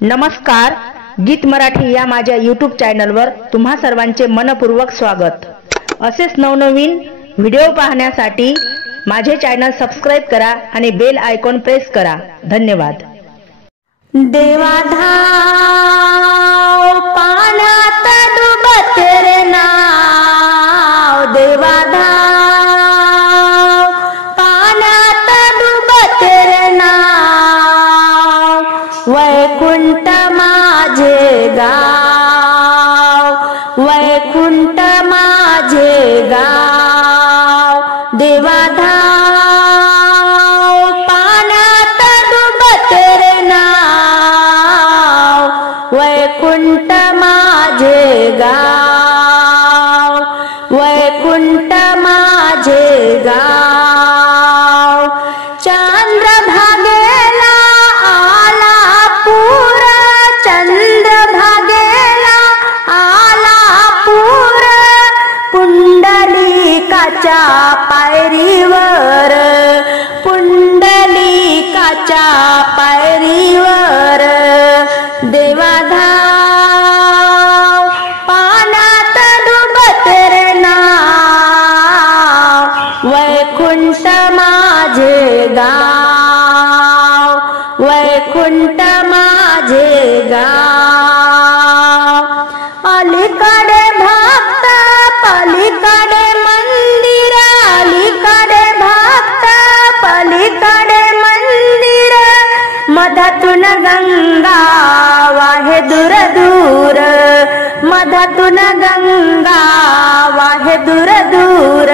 नमस्कार, गीत मराठी या माझ्या यूट्यूब चॅनलवर तुम्हा सर्वांचे मनपूर्वक स्वागत। असेच नवनवीन व्हिडिओ पाहण्यासाठी माझे चॅनल सबस्क्राइब करा आणि बेल आयकॉन प्रेस करा। धन्यवाद। देवाधाव पाण्यात डुबत रे नाव, देवाधाव पाण्यात डुबत रे नाव, वैकुंठ माझे गाव, वैकुंठ माझे गाव, देवाधाव पाण्यात डुबत रे नाव, वैकुंठ माझे गाव, वैकुंठ माझे गाव, चंद्रभागेला आला पूर, चंद्रभागेला आला पूर, पुंडलिकाच्या पायरीवर, पुंडलिकाच्या पायरीवर, देवाधाव पाण्यात डुबत रे नाव, वैकुंठ माझे गाव, वैकुंठ माझे गाव, अलीकडे भक्त पलीकडे मंदिर, अलीकडे भक्त पलीकडे मंदिर, मधातून गंगा वाहे दूर दूर, मधातून गंगा वाहे दूर दूर,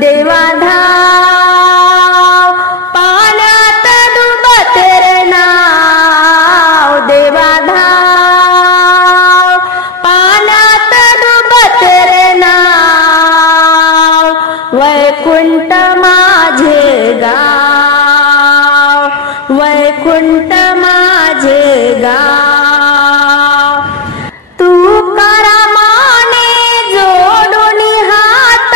देवाधाव पाण्यात डुबत रे नाव, देवाधाव पाण्यात डुबत रे नाव, वैकुंठ माझे गाव, वैकुंठ माझे गाव, तुकारामाने जोडून हात,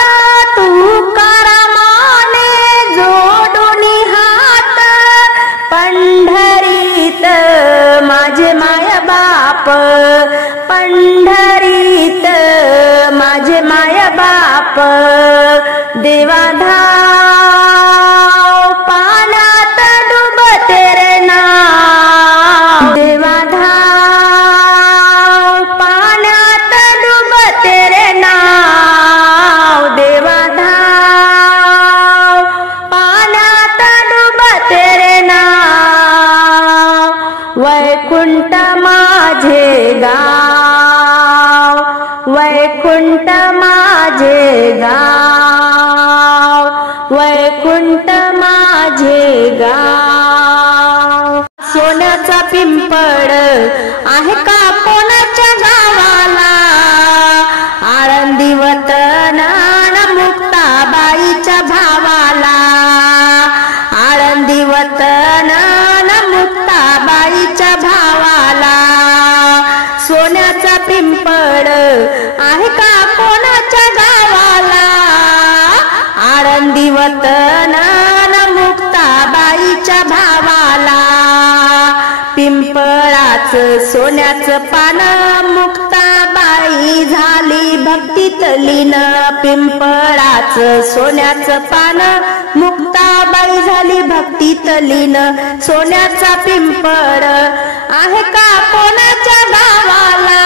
तुकारामाने जोडून हात, पंढरीत माझे माय बाप, पंढरीत माझे माय बाप, देवाधाव पाण्यात डुबत रे नाव, देवाधाव पाण्यात डुबत रे नाव, देवाधाव पाण्यात डुबत रे नाव, वैकुंठ माझे गाव, वैकुंठ माझे गाव, वैकुंठ माझे गाव, सोन्याचा पिंपळ आहे का कोणाच्या गावाला, आळंदी वतन मुक्ताबाईच्या भावाला, आळंदी वतन मुक्ताबाईच्या भावाला, सोन्याचा पिंपळ आहे का कोणाच्या गावाला, आळंदी वतन मुक्ताबाईच्या भावाला, पिंपळाच सोन्याचं पान, मुक्ताबाई झाली भक्तीत लीन, पिंपळाच सोन्याचं पान, मुक्ताबाई झाली भक्तीत लीन, सोन्याचा पिंपळ आहे का कोणाच्या गावाला,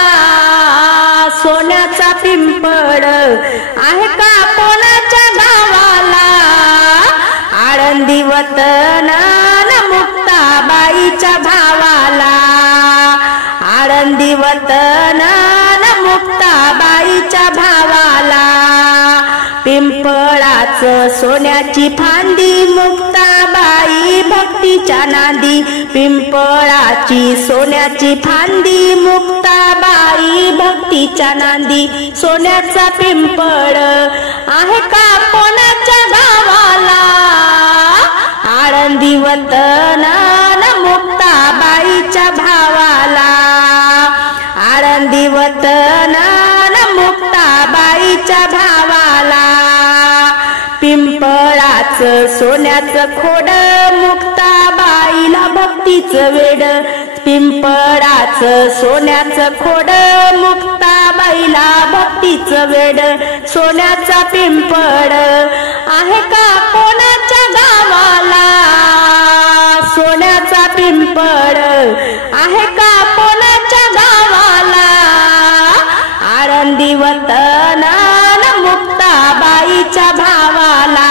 सोन्याचा पिंपळ आहे का कोणाच्या गावाला, आळंदी वतन मुक्ताबाईच्या भावाला, आळंदी वतन मुक्ताबाईच्या भावाला, पिंपळाच सोन्याची फांदी, मुक्ताबाई भक्तीच्या नांदी, पिंपळाची सोन्याची फांदी, मुक्ताबाई भक्तीच्या नांदी, सोन्याचा पिंपळ आहे का कोणाच्या गावाला, आळंदी वतन मुक्ताबाईच्या भावाला, आळंदी वतन मुक्ताबाईच्या भावाला, पिंपळाच सोन्याचं खोड, मुक्ताबाईला भक्तीचं वेड, पिंपळ पिंपळाचं सोन्याचं खोड, मुक्ताबाईला भक्तीचं वेड. सोन्याचा पिंपळ आहे का कोणाच्या गावाला, सोन्याचा पिंपळ आहे का कोणाच्या गावाला. आळंदी वतन मुक्ताबाईच्या भावाला,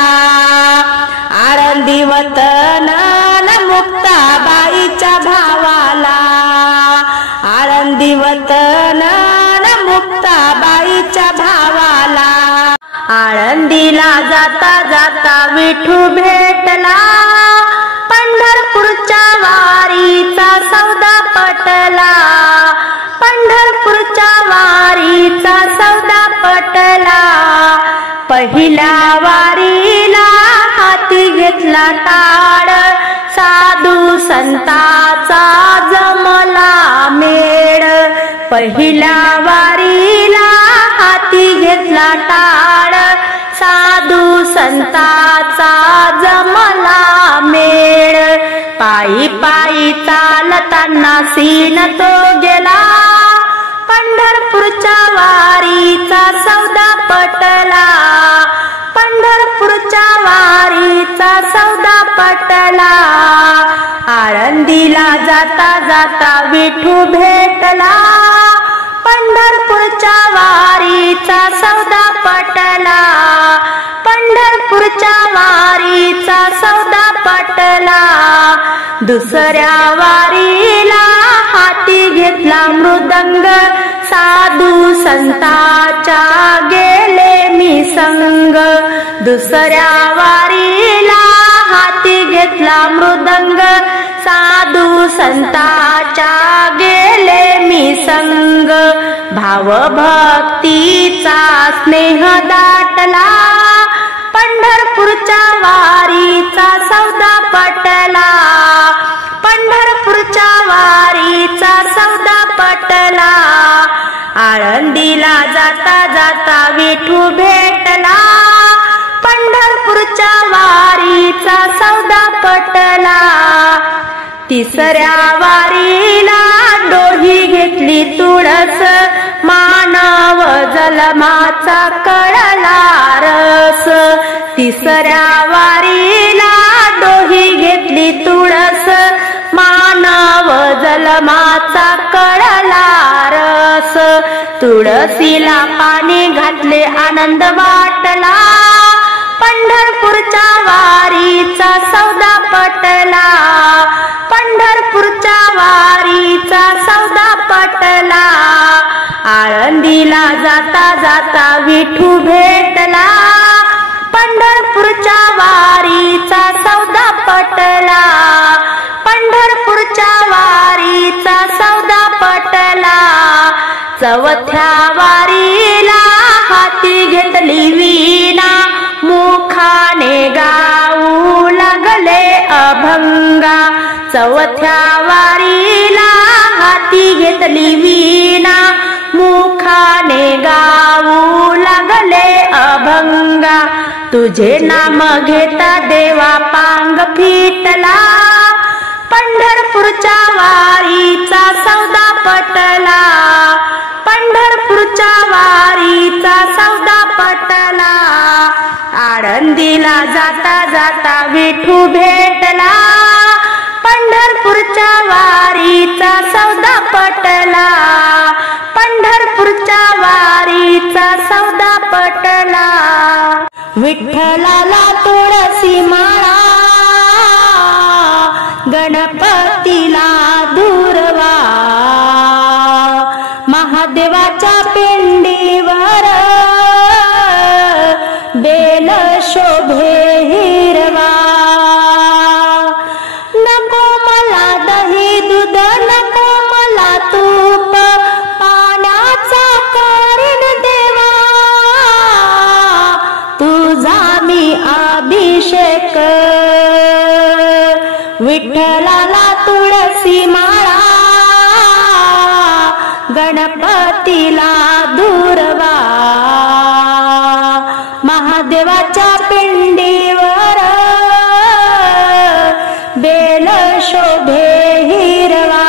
आळंदी वतन मुक्ताबाईच्या भावाला, आळंदी वतन मुक्ताबाईच्या भावाला. आळंदीला जाता जाता विठू भेटला, पंढरपूरच्या वारीचा सौदा पटला, पंढरपूरच्या वारीचा सौदा पटला. पहिल्या वारीला हाती घेतला टाळ, साधू संताचा जमला मेळ. पहिल्या वारीला हाती घेतला टाळ, साधू संताचा जमला मेळ. पायी पायी चालताना सीन तो गेला, पंढरपूरच्या वारीचा सौदा पटला, पंढरपूरच्या वारीचा सौदा पटला. आळंदीला जाता जाता विठू भेटला, पंढरपूरच्या वारीचा सौदा पटला, पंढरपूरच्या वारीचा सौदा पटला. दुसऱ्या वारीला हाती घेतला मृदंग, साधू संताच्या गेले मी संग. दुसऱ्या वारीला हाती घेतला मृदंग, साधू संताच्या गेले मी संग. भाव भक्तीचा स्नेह दाटला, पंढरपूरच्या वारीचा सौदा पटला, पंढरपूरच्या वारीचा सौदा पटला. आळंदीला जाता जाता विठू भेटला, पंढरपूरच्या वारीचा सौदा पटला. तिसऱ्या वारीला डोही घेतली तुळस, मानव जलमाचा कळला रस. तिसऱ्या वारीला डोही घेतली तुळस, मानव जलमाचा कळला रस. तुळसीला पाणी घातले आनंद वाटला, पंढरपूरच्या वारीचा सौदा पटला, पंढरपूरच्या वारीचा सौदा पटला. आळंदीला जाता जाता विठू भेटला, पंढरपूरच्या वारीचा सौदा पटला, पंढरपूरच्या वारीचा सौदा पटला. चौथ्या वारीला हाती घेतली वीणा, मुखाने गाऊ लागले अभंगा. चौथ्या वारीला हाती घेतली वीणा, मुखाने गाऊ लागले अभंगा. तुझे नाम घेता देवा पांग फिटला, पंढरपूरच्या वारीचा सौदा पटला, पंढरपूरच्या वारीचा सौदा पटला. आळंदीला जाता जाता विठू भेटला, पंढरपूरच्या वारीचा सौदा पटला, पंढरपूरच्या वारीचा सौदा पटला. विठ्ठलाला तुळसी माळा, गणपतीला दूरवा, महादेवाच्या पिंडीवर बेल शोभे हिरवा. नको मला दही दूध, नको मला तूप, पाण्याचा करीन देवा, तुझा मी अभिषेक. विठ्ठलाला तुळसी माळा, गणपतीला दूरवा, महादेवाच्या पिंडीवर बेल शोभे हिरवा.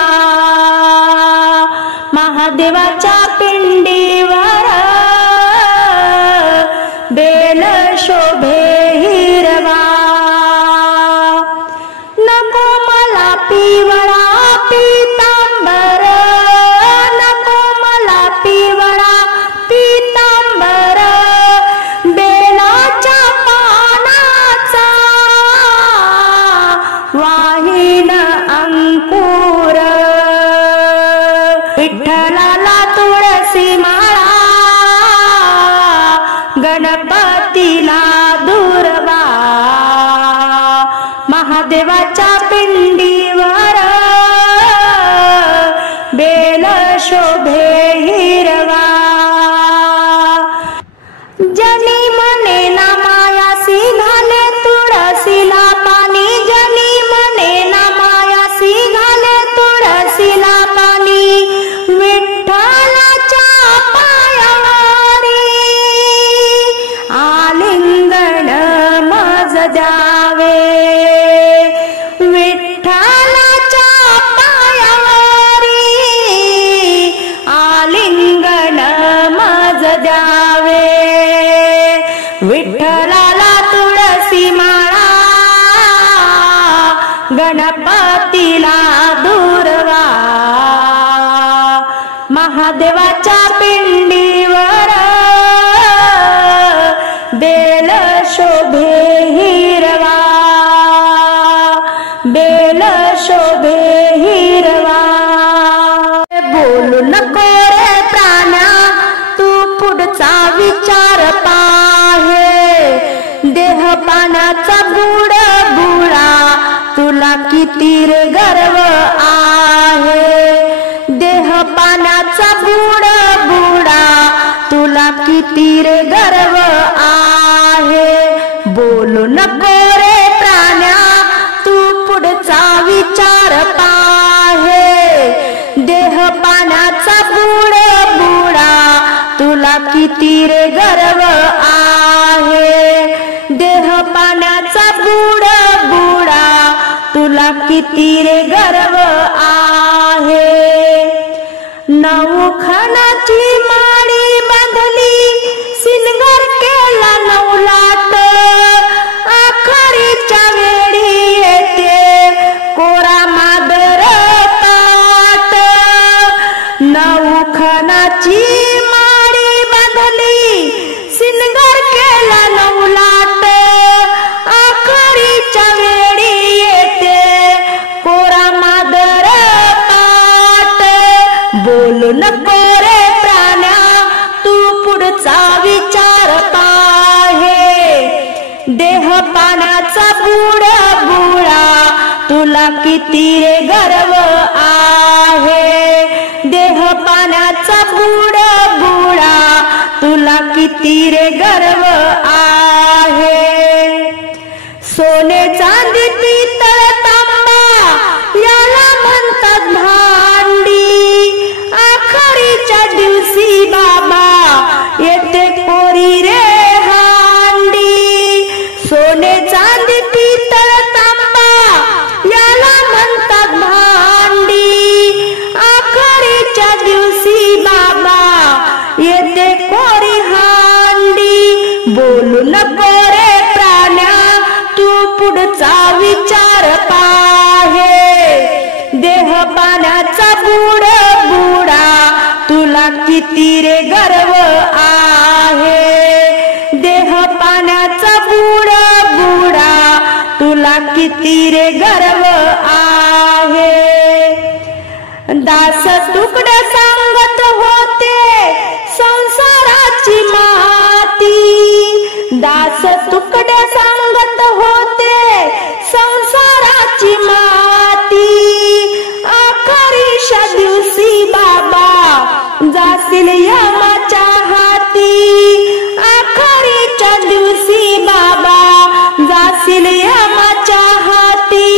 महादेवाच्या पिंडीवर बेल शोभे हिरवा, बेल शोभे हिरवा। बोलू नको रे प्राण्या तू पुढचा विचार पाहे, देह पाण्याचा बुड बुडा तुला किती रे गर्व आहे, देह पाण्याचा बुड बुडा तुला किती रे गर्व आहे। बोलू नको रे प्राण्या तू पुढचा विचार पाहे, देह पाण्याचा बुड बुडा तुला किती रे गर्व आहे, देह पाण्याचा बुड बुडा तुला किती रे गर्व आहे। नऊ खणाची माळी बांधली सिनगर केला नवलाट, आखरीच्या वेळी येते कोरा मादर ताट। नऊ खणाची माळी बांधली सिनगर केला नवलाट, आखरीच्या वेळी येते कोरा मादर ताट। बोलू नको रे प्राण्या तू पुढचा विचार पाहे, देह पाण्याचा बुड बुडा तुला किती रे गर्व आहे, देह पाण्याचा बुड बुडा तुला किती रे गर्व आहे। सोने चांदी पितळ तांबा याला म्हणतात भांडी, आखरीच्या दिवशी बाबा येते कोरी रे हांडी। सोने चांदी पितळ तांबा याला म्हणतात भांडी, आखरीच्या दिवशी बाबा येते कोरी हांडी। बोलू नको रे प्राण्या तू पुढचा विचार पाहे, देह पाण्याचा बुड बुडा तुला किती रे गर्व आहे, देह पाण्याचा बुड बुडा तुला किती रे गर्व आहे। दास तुकडे सांगत होते संसाराची माती, दास तुकडे सांगत होते संसाराची माती, आखरीच्या दिवशी बाबा जाशील यमाच्या हाती, आखरीच्या दिवशी बाबा जाशील यमाच्या हाती।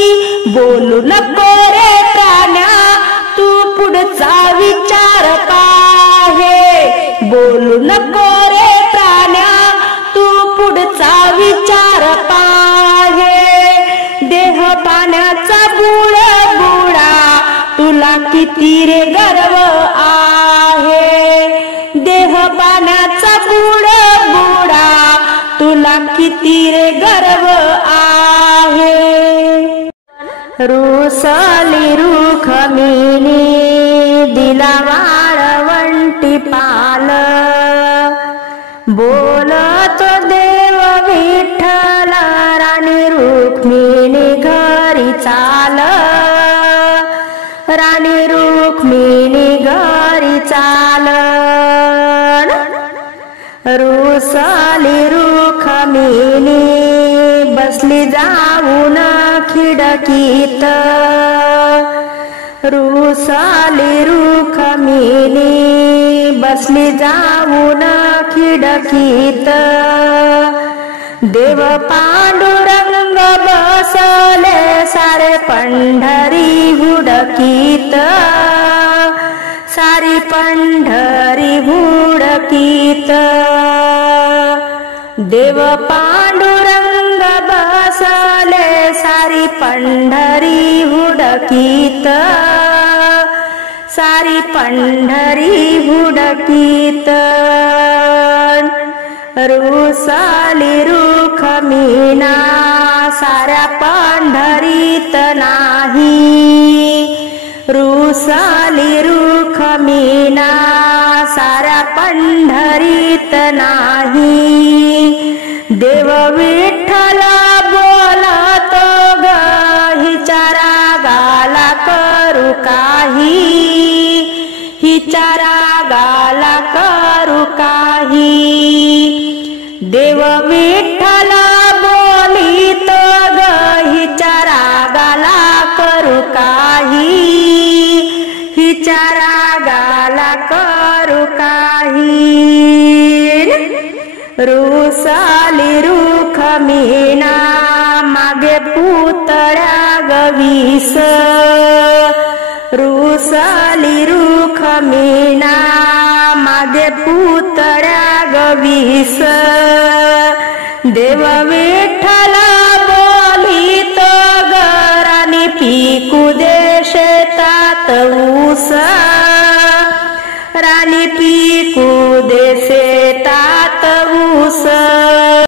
बोलू नको रे प्राण्या तू पुढचा विचार पाहे, बोलू नको रे प्राण्या तू पुढचा विचार पाहे, देह पाण्याचा बुड बुडा तुला किती रे गर्व आहे, देह पाण्याचा बुड बुडा तुला किती रे गर्व आहे। रुसली रुखमिनी दिला वाळवंटी पाल, बोलतो देव विठ्ठल राणी रुक्मिणी घरी चाल, राणी रुक्मिणी घरी चाल। रुसली रुखमिनी बसली जाऊन खिडकीत, रुसली रुखमिनी बसली जाऊन खिडकीत, देव पांडुरंग बसले सारे पंढरी हुडकीत, सारी पंढरी हुडकीत। देव पांडुरंग बसले सारी पंढरी हुडकीत, सारी पंढरी हुडकीत। रुसली रुखमिना साऱ्या पंढरीत नाही, रुसाली रुखमिना साऱ्या पंढरीत नाही, देव विठ्ठल बोलतो ग हिच्या रागाला करू काही, हिच्या रागाला करू काही, देव विठ्ठल बोलितो ग हिच्या रागाला करू काही, हिच्या रागाला करू काही. रुसाली रुखमिना मागे पुतळ्या गवीस, रुसाली रुखमिना मागे पुतळ्या गवीस, देव विठ्ठल बोलितो ग राणी पिकू दे शेतात ऊस.